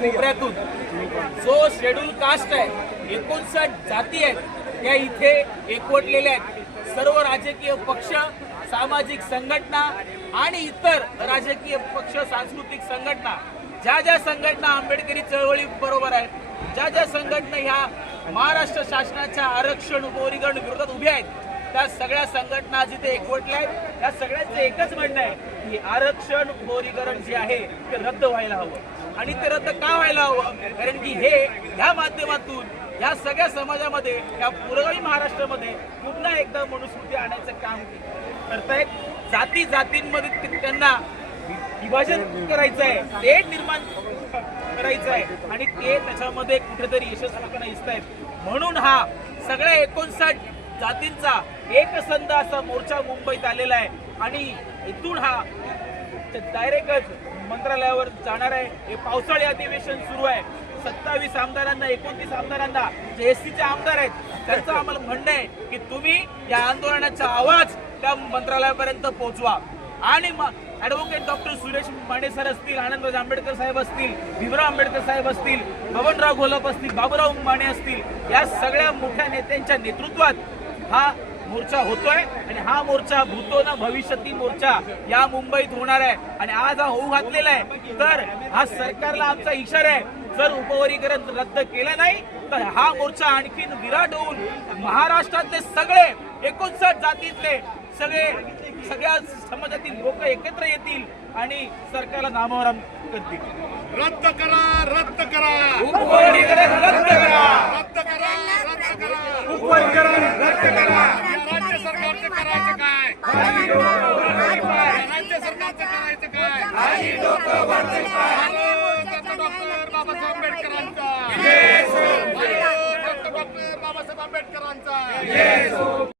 कोपऱ्यातून जो schedule caste आहे, 59 जाती आहेत, त्या इथे एकवटलेल्या आहेत. सर्व राजकीय पक्ष, सामाजिक संघटना आणि इतर राजकीय पक्ष, सांस्कृतिक संघटना, ज्या ज्या संघटना आंबेडकरी चळवळी बरोबर आहेत, ज्या ज्या संघटना ह्या महाराष्ट्र शासनाच्या आरक्षण उपवर्गीकरण विरोधात उभ्या आहेत, त्या सगळ्या संघटना जिथे एकवटल्या आहेत, त्या सगळ्यांचं एकच म्हणणं आहे की आरक्षण उपवर्गीकरण जे आहे ते रद्द व्हायला हवं. आणि ते रद्द का व्हायला हवं? कारण की हे ह्या माध्यमातून या सगळ्या समाजामध्ये, या पूर्वी महाराष्ट्रामध्ये पुन्हा एकदा मनुस्मृती आणायचं काम करतायत. जाती जातींमध्ये त्यांना विभाजन करायचं आहे, तेढ निर्माण करायचं आहे आणि ते त्याच्यामध्ये कुठेतरी यशस्वीपणा दिसत आहेत. म्हणून हा सगळ्या 59 जातींचा एकसंध असा मोर्चा मुंबईत आलेला आहे आणि इथून हा डायरेक्टच मंत्रालयावर जाणार आहे. हे पावसाळी अधिवेशन सुरू आहे. 27 आमदारांना, 29 आमदारांना, जे एससीचे आमदार आहेत, त्यांचं आम्हाला म्हणणं आहे की तुम्ही या आंदोलनाचा आवाज त्या मंत्रालयापर्यंत पोहोचवा. आणि advocate doctor Suresh Mane sir असतील, आनंदराज आंबेडकर साहेब असतील, भीमराव आंबेडकर साहेब असतील, बबनराव घोलप असतील, बाबूराव माने असतील, या सगळ्या मोठ्या नेत्यांच्या नेतृत्वात हा मोर्चा होतोय. आणि हा मोर्चा भूतो ना भविष्यती मोर्चा या मुंबईत होणार आहे. आणि आज हा होऊ घातलेला आहे. तर हा सरकारला आमचा इशारा आहे, जर उपवर्गीकरण रद्द केलं नाही तर हा मोर्चा आणखीन विराट होऊन महाराष्ट्रातले सगळे 59 जातीतले सगळ्या समाजातील लोक एकत्र येतील आणि सरकारला नामोहरम करतील. रद्द करा, रद्द करा, उपवर्गीकरण रद्द करा, रद्द करा, रद्द करा, उपवर्गीकरण रद्द करा. राज्य सरकारचं करायचं काय? राज्य सरकारचं करायचं काय? डॉक्टर बाबासाहेब आंबेडकरांचा, डॉक्टर बाबासाहेब आंबेडकरांचा.